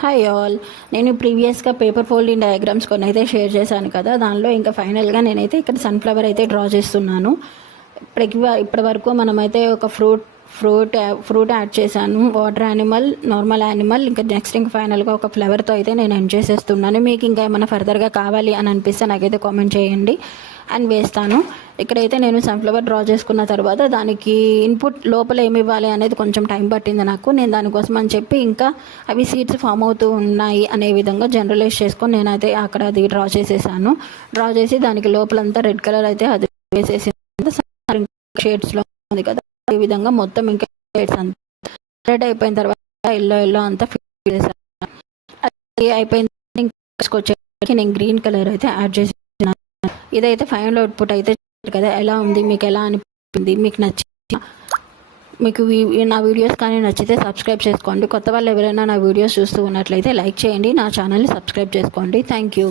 Hi all. నేను ప్రీవియస్గా paper folding diagrams కొన్ని అయితే షేర్ చేశాను కదా, దానిలో ఇంకా ఫైనల్గా నేనైతే ఇక్కడ సన్ఫ్లవర్ అయితే డ్రా చేస్తున్నాను. ఇప్పటి వరకు మనమైతే ఒక ఫ్రూట్ యాడ్ చేశాను, వాటర్ యానిమల్, నార్మల్ యానిమల్, ఇంకా నెక్స్ట్ ఇంకా ఫైనల్గా ఒక ఫ్లవర్తో అయితే నేను ఎండ్ చేసేస్తున్నాను. మీకు ఇంకా ఏమైనా ఫర్దర్గా కావాలి అని అనిపిస్తే నాకైతే కామెంట్ చేయండి అని వేస్తాను. ఇక్కడైతే నేను సన్ఫ్లవర్ డ్రా చేసుకున్న తర్వాత దానికి ఇన్పుట్ లోపల ఏమి ఇవ్వాలి అనేది కొంచెం టైం పట్టింది నాకు. నేను దానికోసం అని చెప్పి ఇంకా అవి సీడ్స్ ఫామ్ అవుతూ ఉన్నాయి అనే విధంగా జనరలైజ్ చేసుకొని నేనైతే అక్కడ అది డ్రా చేసేసాను. డ్రా చేసి దానికి లోపలంతా రెడ్ కలర్ అయితే అది వేసేసి షేడ్స్లో ఉంది కదా, ఈ విధంగా మొత్తం ఇంకా షేడ్స్ అంతా రెడ్ అయిపోయిన తర్వాత ఎల్లో అంతా ఫిల్ చేశాను. అది అయిపోయిన వచ్చేసరికి నేను గ్రీన్ కలర్ అయితే యాడ్ చేసి, ఇదైతే ఫైనల్ అవుట్పుట్ అయితే కదా. ఎలా ఉంది, మీకు ఎలా అనిపించింది, మీకు నచ్చింది? మీకు నా వీడియోస్ కానీ నచ్చితే సబ్స్క్రైబ్ చేసుకోండి. కొత్త వాళ్ళు ఎవరైనా నా వీడియోస్ చూస్తూ ఉన్నట్లయితే లైక్ చేయండి, నా ఛానల్ని సబ్స్క్రైబ్ చేసుకోండి. Thank you.